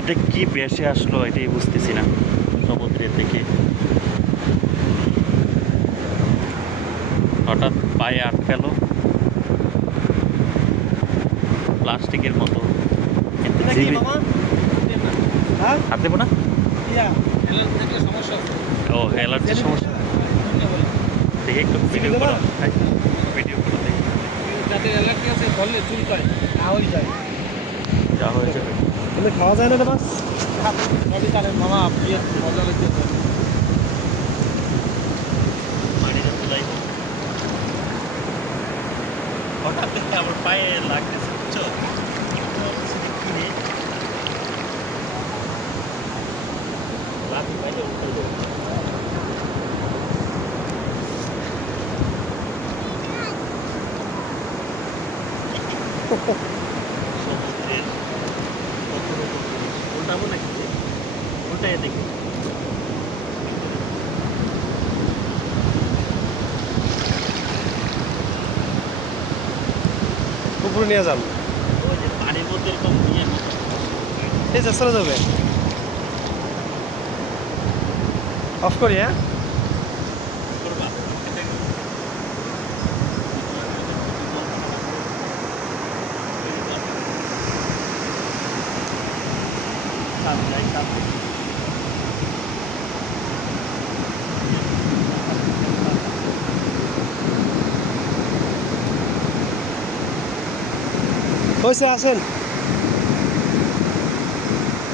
এটা কি ভেসে আসলো এটাই বুঝতেছি না সমুদ্রের থেকে। হঠাৎ পায়ে আটকালো প্লাস্টিকের মতো, কিন্তু হাত দেবো না। ও অ্যালার্জির সমস্যা, দেখে একটু ভিডিও করো, ভিডিও করো দেখি। যাদের অ্যালার্জি আছে বললে চুলকায় না হয়ে যায়, যা হয়ে যাবে। তাহলে খাওয়া যায় না রে মাছ? সবই জানেন মামা, আপনি মজা লাগতেছে। মাটিতে তোলাই হঠাৎ দেখে আমার পায়ে লাগতেছে, বুঝছো? কিনে লাঠি পাইলে উল্টো দেবো। সমুদ্রের কত রকম জিনিস। উল্টাবো নাকি? উল্টায় দেখি। উপরে নিয়ে যান, ওই যে পানির মধ্যে এরকম ইয়ে মতো এই যে চলে যাবে। অফ করি, হ্যাঁ? করবা। সামলাই সামলাই হয়েছে, আসেন।